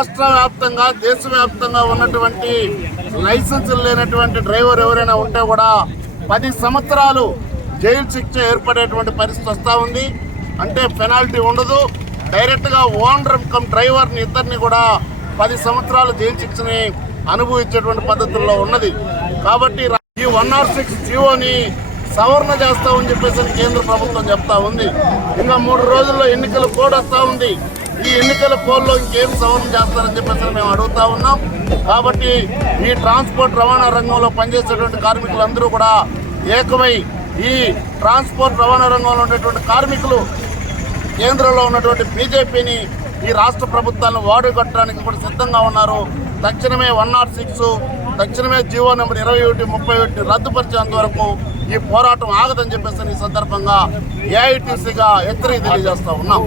రాష్ట్ర వ్యాప్తంగా దేశవ్యాప్తంగా ఉన్నటువంటి లైసెన్సులు లేనటువంటి డ్రైవర్ ఎవరైనా ఉంటే కూడా 10 సంవత్సరాలు జైలు శిక్ష ఏర్పడేటువంటి పరిస్థితి వస్తూ ఉంది. అంటే పెనాల్టీ ఉండదు, డైరెక్ట్గా ఓనర్ కమ్ డ్రైవర్ని ఇద్దరిని కూడా 10 సంవత్సరాలు జైలు శిక్షని అనుభవించేటువంటి పద్ధతుల్లో ఉన్నది. కాబట్టి ఈ 106 జీవోని సవరణ చేస్తామని చెప్పేసి కేంద్ర ప్రభుత్వం చెప్తా ఉంది. ఇంకా 3 రోజుల్లో ఎన్నికల కోడ్ వస్తూ ఉంది. ఈ ఎన్నికల కోడ్లో ఇంకేం సవరణ చేస్తారని చెప్పేసి మేము అడుగుతా ఉన్నాం. కాబట్టి ఈ ట్రాన్స్పోర్ట్ రవాణా రంగంలో పనిచేసేటువంటి కార్మికులందరూ కూడా ఏకమై ఈ ట్రాన్స్పోర్ట్ రవాణా రంగంలో ఉండేటువంటి కార్మికులు కేంద్రంలో ఉన్నటువంటి బీజేపీని ఈ రాష్ట్ర ప్రభుత్వాలను వాడుకట్టడానికి కూడా సిద్ధంగా ఉన్నారు. తక్షణమే 106 తక్షణమే జీవో నెంబర్ 21, 31 రద్దుపరిచేంత వరకు ఈ పోరాటం ఆగదని చెప్పేసి ఈ సందర్భంగా ఏఐటీసీగా హెచ్చరిక తెలియజేస్తా ఉన్నాం.